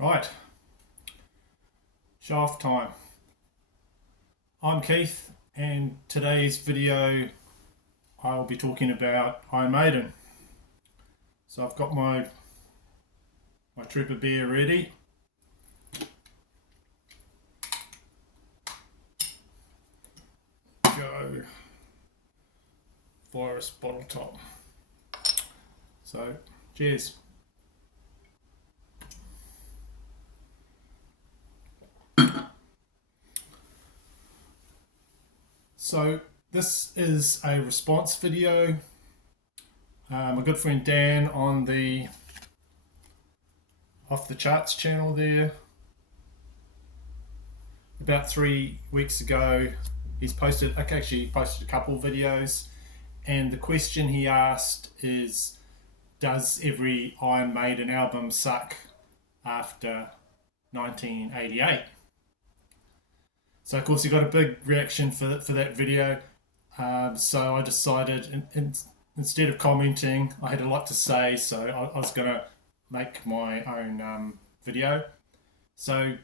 Right, show off time. I'm Keith, and today's video I'll be talking about Iron Maiden. So I've got my Trooper beer ready. Go virus bottle top. So cheers. So this is a response video. My good friend Dan on the Off the Charts channel there, about 3 weeks ago, he posted a couple of videos, and the question he asked is, does every Iron Maiden album suck after 1988? So of course he got a big reaction for that video. So I decided, instead of commenting, I had a lot to say, so I was going to make my own video. So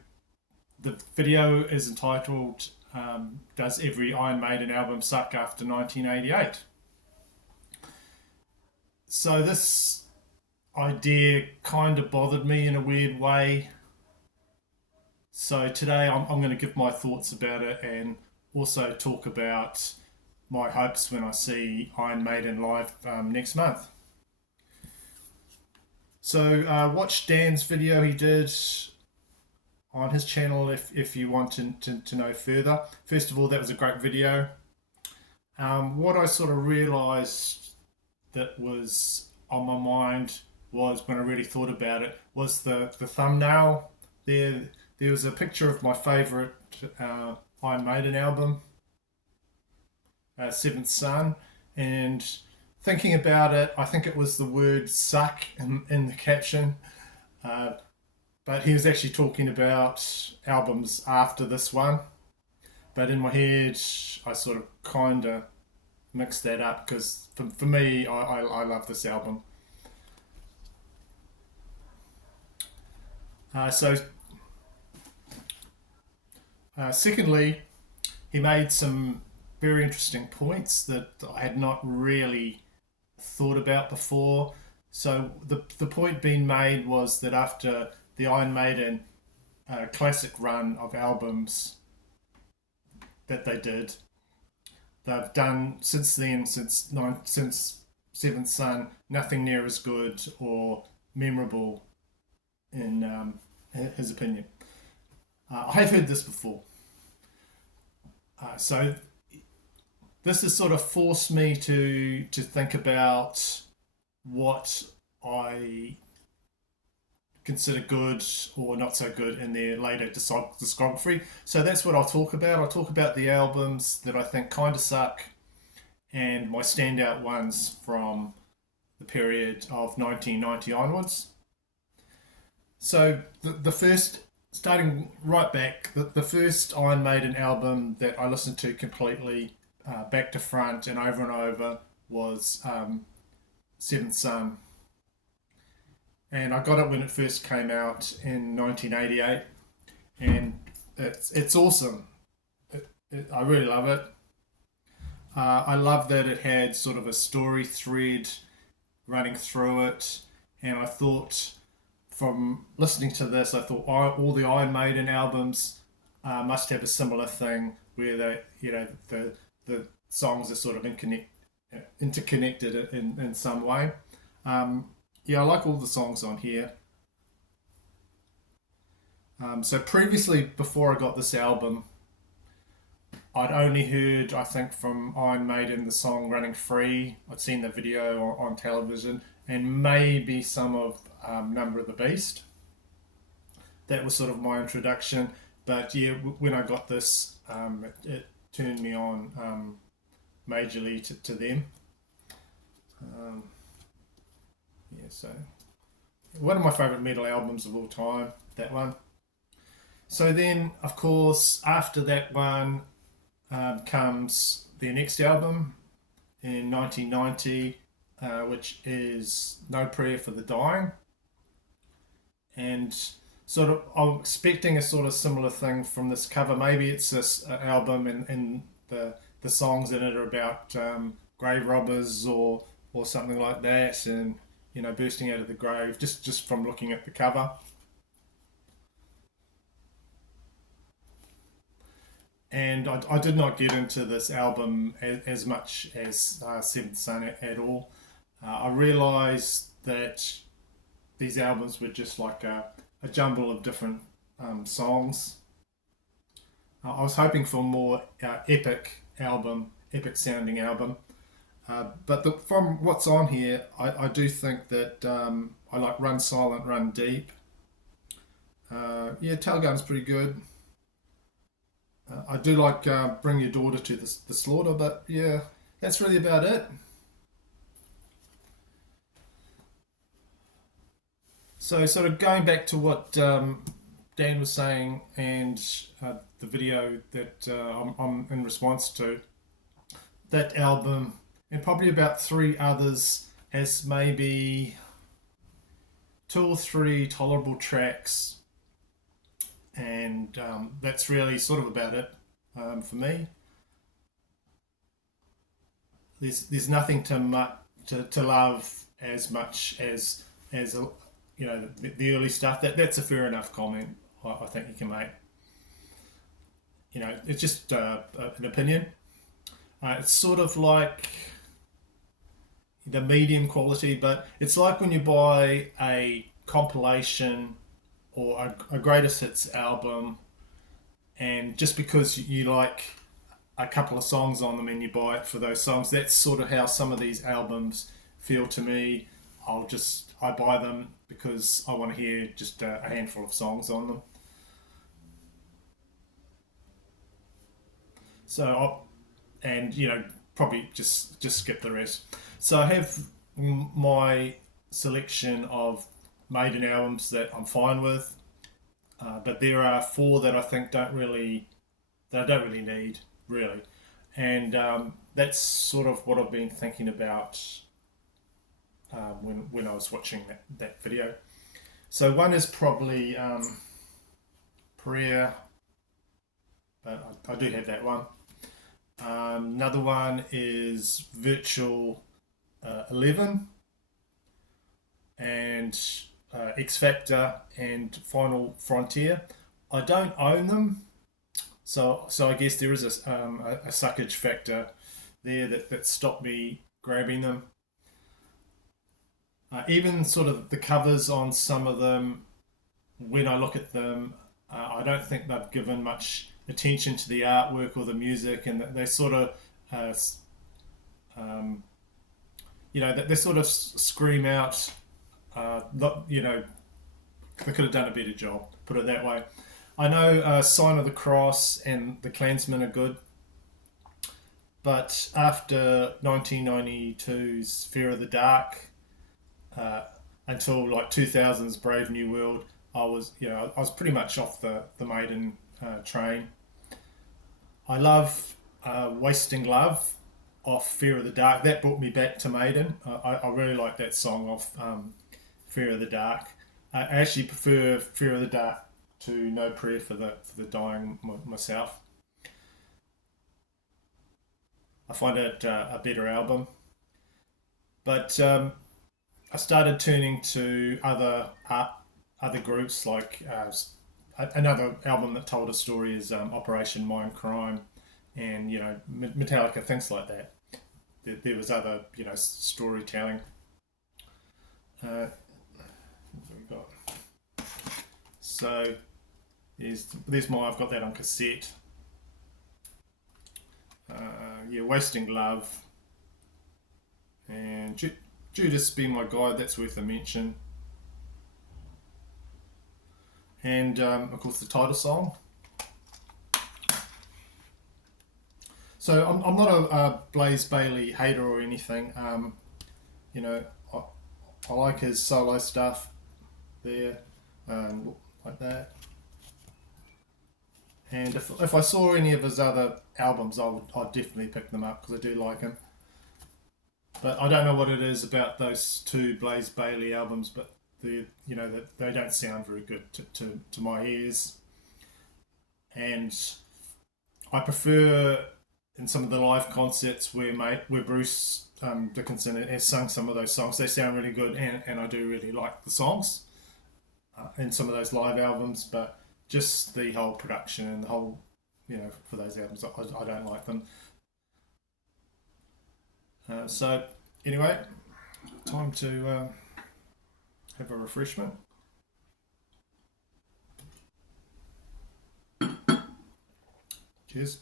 the video is entitled, Does Every Iron Maiden Album Suck After 1988? So this idea kind of bothered me in a weird way. So today I'm going to give my thoughts about it and also talk about my hopes when I see Iron Maiden live next month. So watch Dan's video he did on his channel if you want to know further. First of all, that was a great video. What I sort of realised that was on my mind was, when I really thought about it, was the thumbnail there. There was a picture of my favourite Iron Maiden album, Seventh Son, and thinking about it, I think it was the word suck in the caption, but he was actually talking about albums after this one. But in my head, I sort of kind of mixed that up, because for me, I love this album. Secondly, he made some very interesting points that I had not really thought about before. So the point being made was that after the Iron Maiden classic run of albums that they did, they've done since then, since Seventh Son, nothing near as good or memorable in his opinion. I've heard this before. So this has sort of forced me to think about what I consider good or not so good in their later discography. So that's what I'll talk about. I'll talk about the albums that I think kind of suck and my standout ones from the period of 1990 onwards. So the first, starting right back, the first Iron Maiden album that I listened to completely, back to front and over, was Seventh Son. And I got it when it first came out in 1988, and it's awesome. I really love it. I love that it had sort of a story thread running through it, and I thought, from listening to this, I thought all the Iron Maiden albums must have a similar thing where the songs are sort of interconnected in some way. Yeah, I like all the songs on here. So previously, before I got this album, I'd only heard, I think, from Iron Maiden the song Running Free. I'd seen the video on television, and maybe some of Number of the Beast. That was sort of my introduction. But yeah, when I got this, it turned me on majorly to them. Yeah, so one of my favourite metal albums of all time, that one. So then, of course, after that one comes their next album in 1990, which is No Prayer for the Dying. And sort of I'm expecting a sort of similar thing from this cover. Maybe it's this album and the songs in it are about grave robbers or something like that, and bursting out of the grave. Just from looking at the cover. And I did not get into this album as much as Seventh Son at all. I realised that these albums were just like a jumble of different songs. I was hoping for a more epic sounding album. From what's on here, I do think that I like Run Silent, Run Deep. Yeah, Tailgun's pretty good. I do like Bring Your Daughter to the Slaughter, but yeah, that's really about it. So, sort of going back to what Dan was saying and the video that I'm in response to, that album and probably about three others has maybe two or three tolerable tracks, and that's really sort of about it for me. There's nothing to love as much as the early stuff. That's a fair enough comment. I think you can make. It's just an opinion. It's sort of like the medium quality, but it's like when you buy a compilation or a greatest hits album, and just because you like a couple of songs on them and you buy it for those songs, that's sort of how some of these albums feel to me. I buy them because I want to hear just a handful of songs on them. So, and probably just skip the rest. So I have my selection of Maiden albums that I'm fine with, but there are four that I think that I don't really need really, and that's sort of what I've been thinking about when I was watching that video. So one is probably Prayer, but I do have that one. Another one is Virtual 11 and X Factor and Final Frontier. I don't own them, so I guess there is a suckage factor there that stopped me grabbing them. Even sort of the covers on some of them, when I look at them, I don't think they've given much attention to the artwork or the music, and they sort of, they sort of scream out, they could have done a better job. Put it that way. I know Sign of the Cross and The Klansman are good, but after 1992's Fear of the Dark, until like 2000's Brave New World, I was pretty much off the Maiden train. I love Wasting Love off Fear of the Dark. That brought me back to Maiden. I really like that song off Fear of the Dark. I actually prefer Fear of the Dark to No Prayer for the Dying myself. I find it a better album. But I started turning to other groups, like another album that told a story is Operation Mindcrime, and Metallica, things like that. There was other storytelling. What have we got? So there's my, I've got that on cassette. Wasting Love and Judas Be My Guide, that's worth a mention. And of course the title song. So I'm not a Blaze Bayley hater or anything. I like his solo stuff there, like that. And if I saw any of his other albums, I'd definitely pick them up because I do like him. But I don't know what it is about those two Blaze Bayley albums, but that they don't sound very good to my ears, and I prefer in some of the live concerts where Bruce Dickinson has sung some of those songs. They sound really good, and I do really like the songs in some of those live albums, but just the whole production and the whole, for those albums, I don't like them. So anyway, time to have a refreshment. Cheers.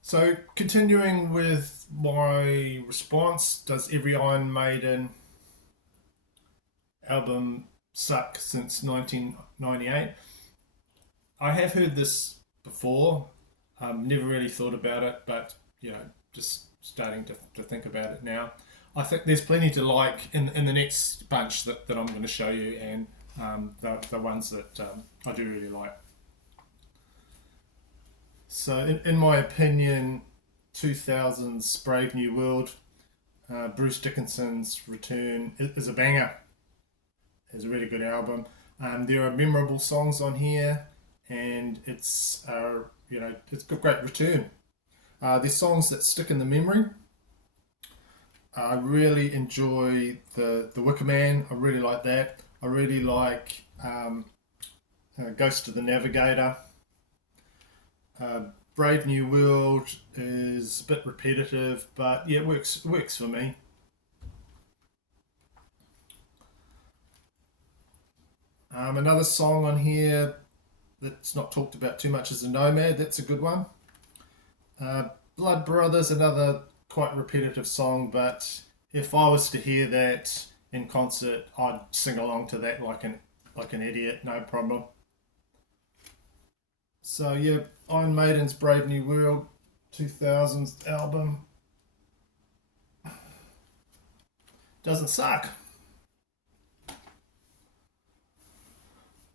So continuing with my response, does every Iron Maiden album suck since 1998? I have heard this before. Never really thought about it, but just starting to think about it now. I think there's plenty to like in the next bunch that I'm going to show you, and the ones that I do really like. So in my opinion, 2000's Brave New World, Bruce Dickinson's return is a banger. It's a really good album. There are memorable songs on here, and it's it's a great return. There's songs that stick in the memory. I really enjoy the Wicker Man. I really like that. I really like Ghost of the Navigator. Brave New World is a bit repetitive, but yeah, it works for me. Another song on here that's not talked about too much is the Nomad. That's a good one. Blood Brothers, another quite repetitive song, but if I was to hear that in concert, I'd sing along to that like an idiot, no problem. So yeah, Iron Maiden's Brave New World, 2000s album. Doesn't suck.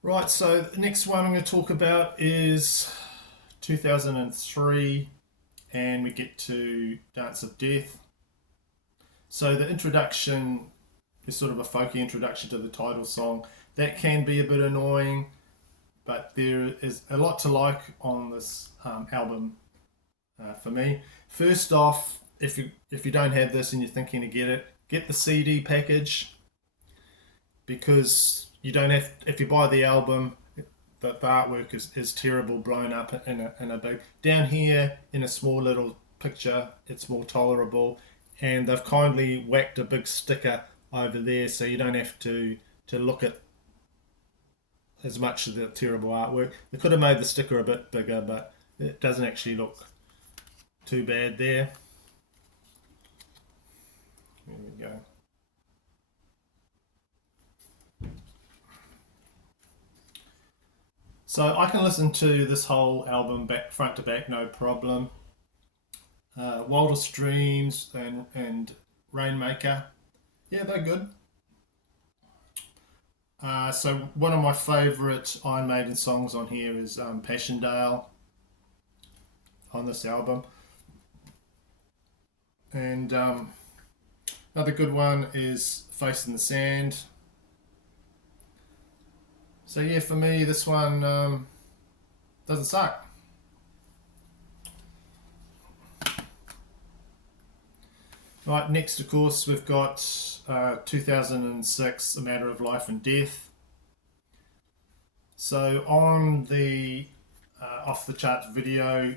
Right, so the next one I'm going to talk about is 2003, and we get to Dance of Death. So the introduction is sort of a folky introduction to the title song. That can be a bit annoying, but there is a lot to like on this album for me. First off, if you don't have this and you're thinking to get the CD package, because you don't have, if you buy the album, the artwork is terrible, blown up in a big, down here in a small little picture it's more tolerable, and they've kindly whacked a big sticker over there so you don't have to look at as much of the terrible artwork. They could have made the sticker a bit bigger, but it doesn't actually look too bad there. There we go. So I can listen to this whole album front to back, no problem. Wildest Dreams and Rainmaker, yeah, they're good. So one of my favourite Iron Maiden songs on here is Passchendaele on this album. And another good one is Face in the Sand. So yeah, for me, this one doesn't suck. Right, next, of course, we've got 2006, A Matter of Life and Death. So on the off the charts video,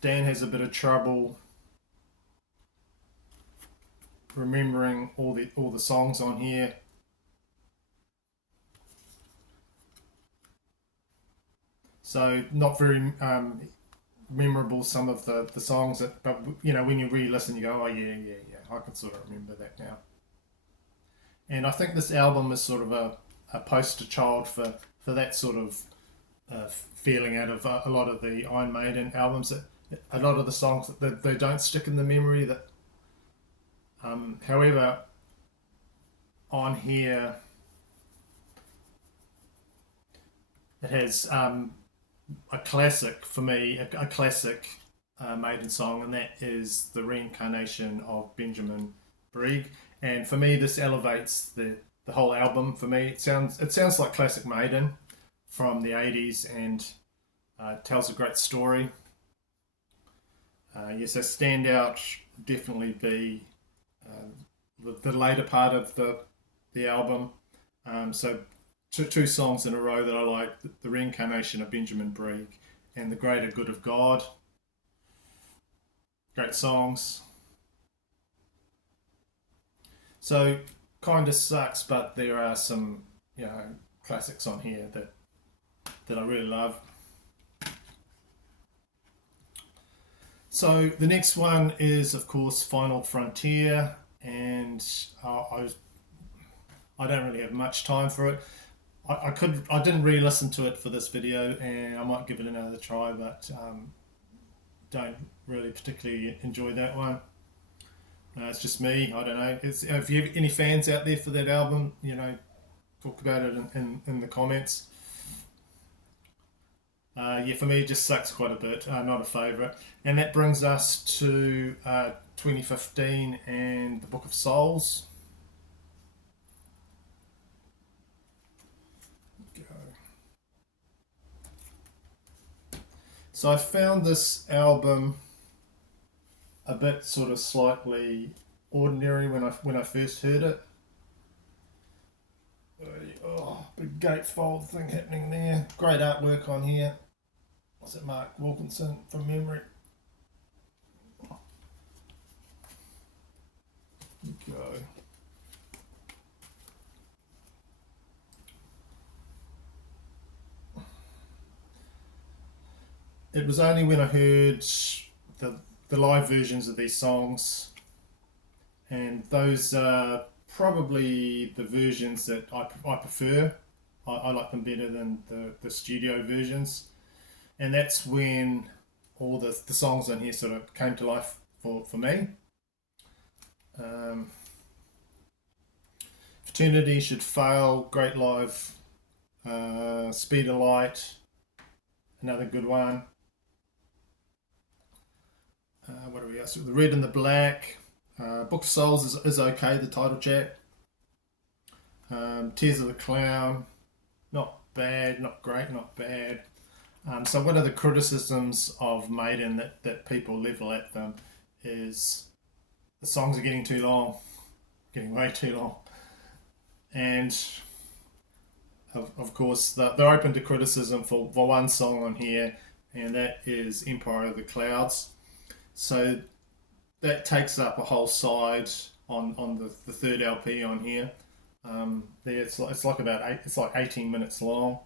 Dan has a bit of trouble remembering all the songs on here. So not very memorable, some of the songs, but when you re-listen you go, oh yeah, I can sort of remember that now. And I think this album is sort of a poster child for that sort of feeling out of a lot of the Iron Maiden albums. That a lot of the songs that they don't stick in the memory. That, however, on here it has a classic for me, a classic Maiden song, and that is The Reincarnation of Benjamin Brieg. And for me, this elevates the whole album. For me, it sounds like classic Maiden from the 80s, and tells a great story. Yes, a standout definitely be the later part of the album. So two songs in a row that I like: the Reincarnation of Benjamin Brig and The Greater Good of God. Great songs. So kind of sucks, but there are some classics on here that I really love. So the next one is, of course, Final Frontier, and I don't really have much time for it. I didn't really listen to it for this video, and I might give it another try, but don't really particularly enjoy that one. It's just me. I don't know. If you have any fans out there for that album, talk about it in the comments. Yeah, for me, it just sucks quite a bit. Not a favourite. And that brings us to 2015 and the Book of Souls. So I found this album a bit sort of slightly ordinary when I first heard it. Oh, big gatefold thing happening there. Great artwork on here. Was it Mark Wilkinson from memory? Go. It was only when I heard the live versions of these songs, and those are probably the versions that I prefer. I like them better than the studio versions, and that's when all the songs on here sort of came to life for me. Fraternity Should Fail, great live. Speed of Light, another good one. What do we got? The Red and the Black. Book of Souls is okay, the title track. Tears of the Clown, not bad, not great, not bad. So one of the criticisms of Maiden that people level at them is the songs are getting too long, getting way too long. And of course, they're open to criticism for one song on here, and that is Empire of the Clouds. So that takes up a whole side on the third LP on here. It's like 18 minutes long.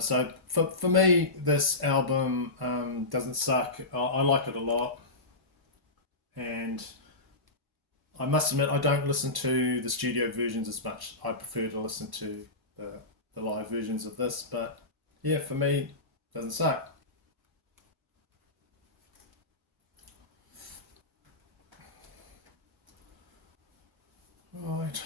So for me, this album doesn't suck. I like it a lot, and I must admit I don't listen to the studio versions as much. I prefer to listen to the live versions of this, but yeah, for me, it doesn't suck. Right.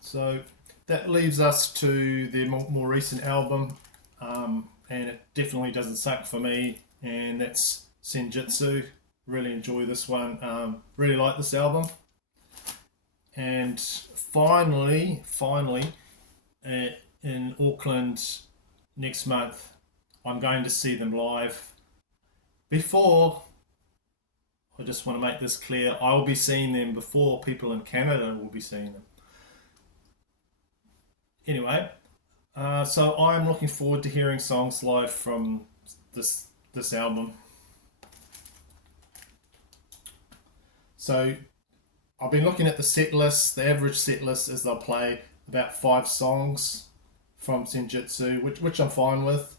So that leaves us to the more recent album, and it definitely doesn't suck for me, and that's Senjutsu. Really enjoy this one. Really like this album. And finally, in Auckland next month, I'm going to see them live. Before, I just want to make this clear, I will be seeing them before people in Canada will be seeing them. Anyway, so I'm looking forward to hearing songs live from this album. So I've been looking at the set list. The average set list is they'll play about 5 songs from Senjutsu, which I'm fine with.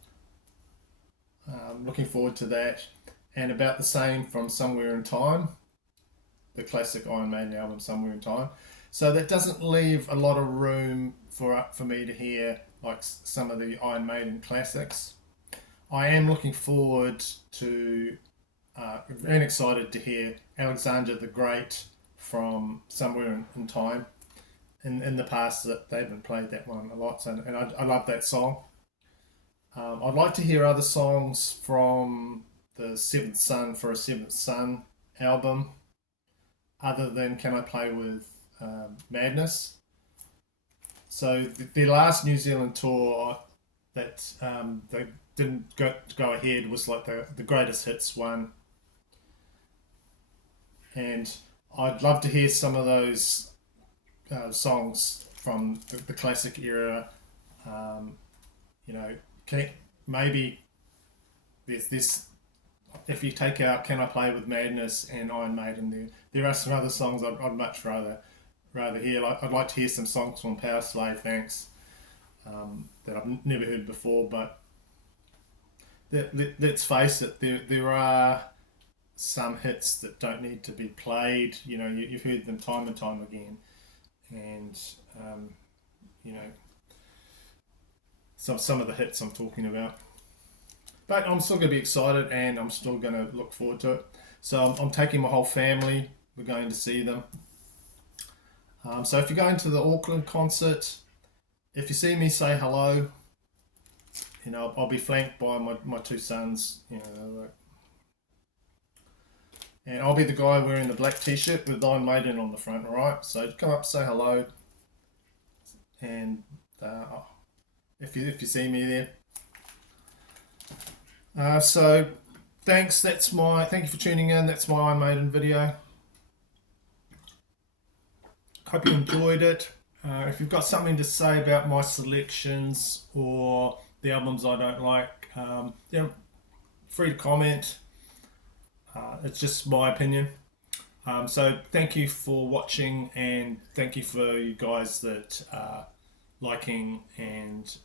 Looking forward to that. And about the same from Somewhere in Time, the classic Iron Maiden album, Somewhere in Time. So that doesn't leave a lot of room for me to hear like some of the Iron Maiden classics. I am looking forward to and excited to hear Alexander the Great from Somewhere in Time. In the past, that they haven't played that one a lot, and I love that song. I'd like to hear other songs from the Seventh Son for a Seventh Son album, other than Can I Play with Madness. So their last New Zealand tour that they didn't go ahead was like the greatest hits one, and I'd love to hear some of those songs from the classic era. You know, maybe there's this. If you take out Can I Play with Madness and Iron Maiden, there are some other songs I'd much rather hear. I'd like to hear some songs from Power Slave, thanks, that I've never heard before. But let's face it, there are some hits that don't need to be played. You know, you've heard them time and time again, and you know, some of the hits I'm talking about. But I'm still going to be excited, and I'm still going to look forward to it. So I'm taking my whole family. We're going to see them. So if you're going to the Auckland concert, if you see me, say hello. You know, I'll be flanked by my two sons. You know, and I'll be the guy wearing the black t-shirt with Iron Maiden on the front. All right. So come up, say hello, and if you see me there. So thanks. Thank you for tuning in. That's my Iron Maiden video. Hope you enjoyed it. If you've got something to say about my selections or the albums I don't like, you know, free to comment. It's just my opinion. So thank you for watching, and thank you for you guys that are liking and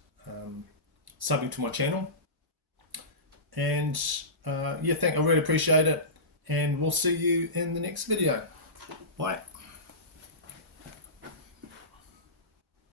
subbing to my channel. And yeah, I really appreciate it, and we'll see you in the next video. Bye.